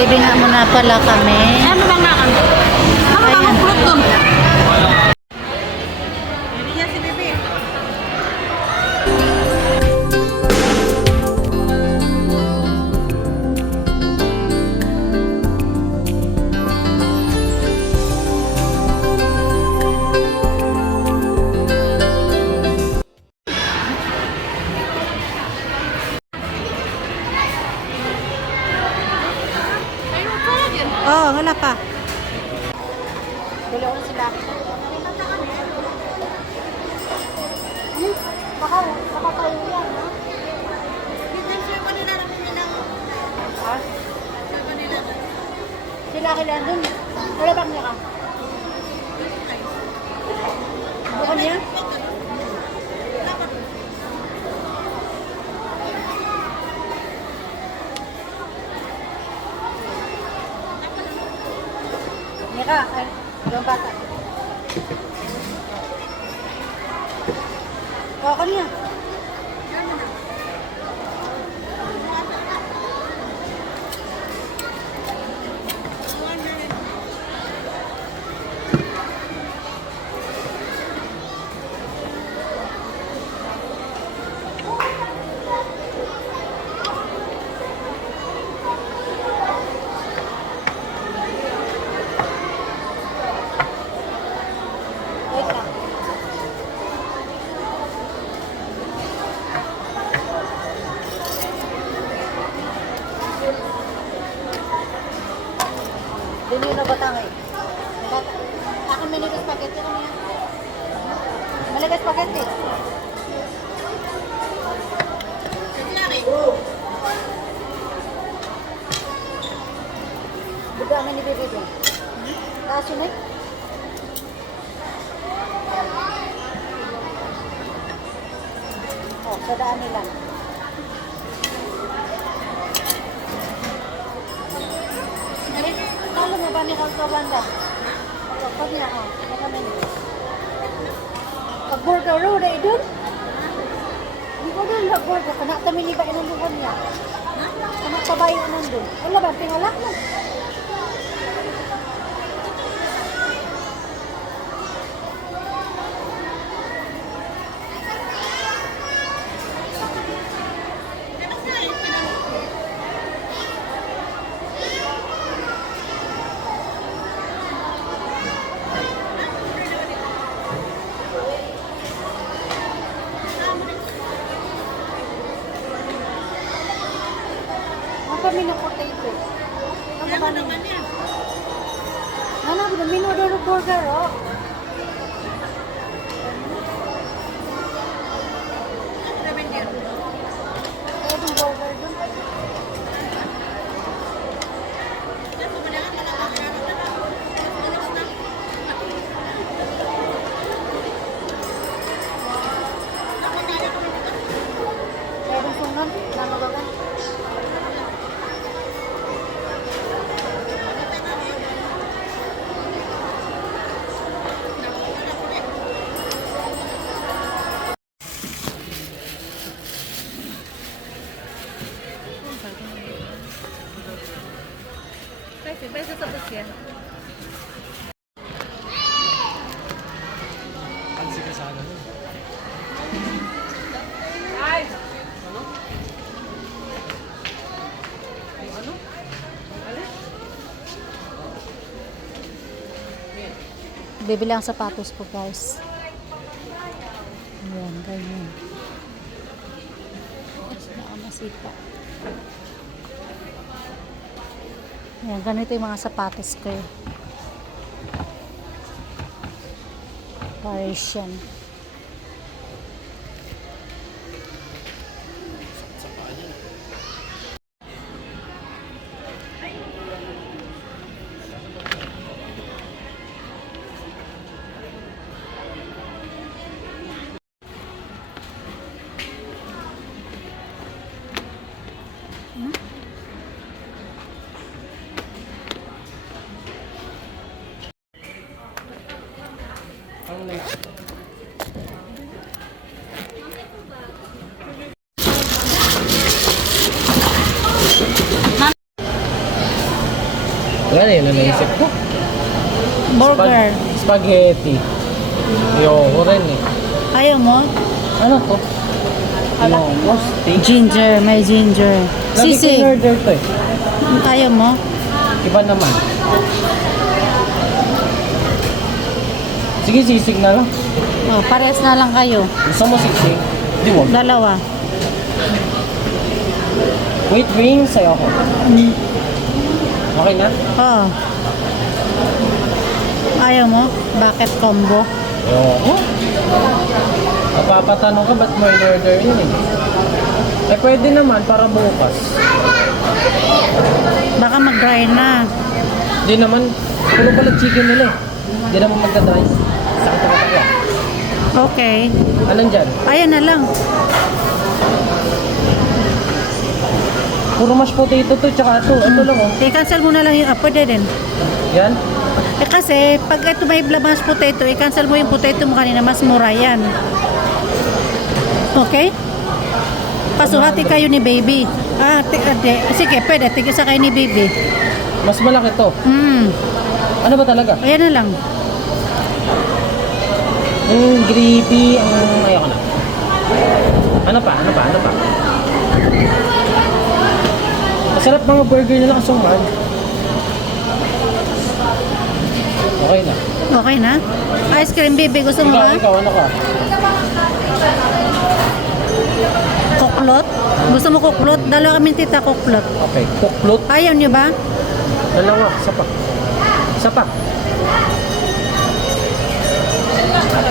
Bili nga muna pala kami. Ano ba nga? Ano ba ang fruit doon? Hindi niya si Bibi. Oh, wala pa. Dalawa na sila. Baka tayo yan, ha? Sila pa nila ng nilang. Ha? Sila pa nila. Sila kailan dun. Wala bang niya ka? Bukan niya? Niya ka? Ay, yung bata. Oo, kanya. Wait lang. Dini na batang eh. Ako mini spaghetti ko niya. Malaga spaghetti. Buda kami ni Bibi. Kaso na. Oh, sa daan nila. Kalo mo ba ni Kalkawanda? Pag niya, oh. Pag-burger road eh, dun? Hindi ko dun mag-burger. Kanak kami ni ba inunduhan niya? Kanak tabayo nandun. Wala ba? Pingalak mo. Kami ng potato. Ano ba naman yan? Ano ba? Minodoro burger, oh. Edong burger dun. Edong sunan. Nama ba ba? Beso sa busya. Pansi ka sana nun. Ay! Bibili ang sapatos ko, guys. Ayan, ganyan. Nakamasipa. Ayan, ganito yung mga sapatos ko. Parisian. Ang late. Wala na yun na naisip ko. Burger. Spaghetti. Ayoko rin eh. Ayaw mo? Ano to? Ayoko. Steak. Ginger, may ginger. Lagi ko Sisig. in-order to eh. Ayaw mo? Iba naman. Sige, sisig na lang. Oh, pares na lang kayo. Gusto mo sisig? Di wag. Dalawa. Wait, wings sa'yo ako. Okay na? Oh. Ayaw mo? Bakit combo? Ayoko. Napapatanong ka, ba't mo in-order yun eh? Eh, pwede naman para bukas. Baka mag-dry na. Di naman, puno pala chicken nila eh. Di naman magdadry. Sakit na kaya. Okay. Anong dyan? Ayan na lang. Puro mashed potato to, tsaka ito. Ito lang oh. I-cancel mo na lang yung pwede din. Yan. Eh kasi, pag ito may labas potato, i-cancel mo yung potato mo kanina, mas mura yan. Okay? Pasuhati kayo ni baby. Sige, pwede. Tigil sa kayo ni baby. Mas malaki to. Ano ba talaga? Ayan na lang. Gravy. Ayoko na. Ano pa? Masarap mga burger nila kasungman. Okay na. Okay na? Ice cream baby, gusto mo ba? Ikaw, ano ka? Koklot? Gusto mo koklot? Dalawa kami tita koklot. Okay. Kuklot. Ayaw niyo ba? Dalawa. Isa pa.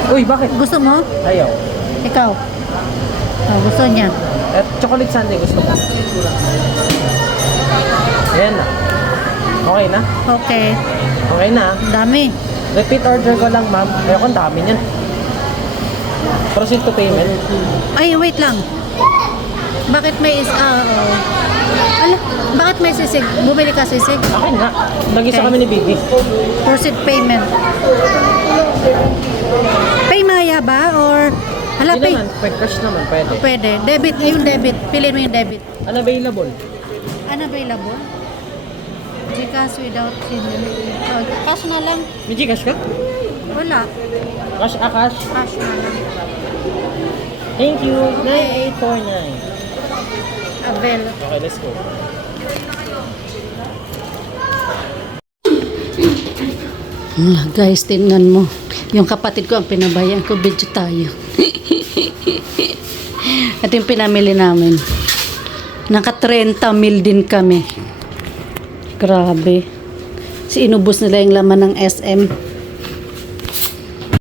Uy, bakit? Gusto mo? Ayaw. Ikaw? Oh, gusto niya. At chocolate sundae gusto ko. Ayan na. Okay na? Okay. Okay na. Dami. Repeat order ko lang, ma'am. Ayoko, ang dami niyan. Proceed to payment. Ay, wait lang. Bakit may Ala, bakit may sisig? Bumili ka sisig? Okay na. Nag-isa Okay. kami ni Bibi. Proceed payment. Pay Maya ba? Or, hala, Hindi pay? naman. Pwede cash naman. Pwede. Pwede. Debit. Yung debit. Piliin mo yung debit. Unavailable. Unavailable? Gcash without cash na lang. May Gcash ka? Wala. Cash, cash. Cash na lang. Thank you. 9849. Avail. Okay, let's go. Guys, tingnan mo. Yung kapatid ko ang pinabayaan ko, video tayo. At yung pinamili namin. Naka 30 mil din kami. Grabe. Inubos nila yung laman ng SM.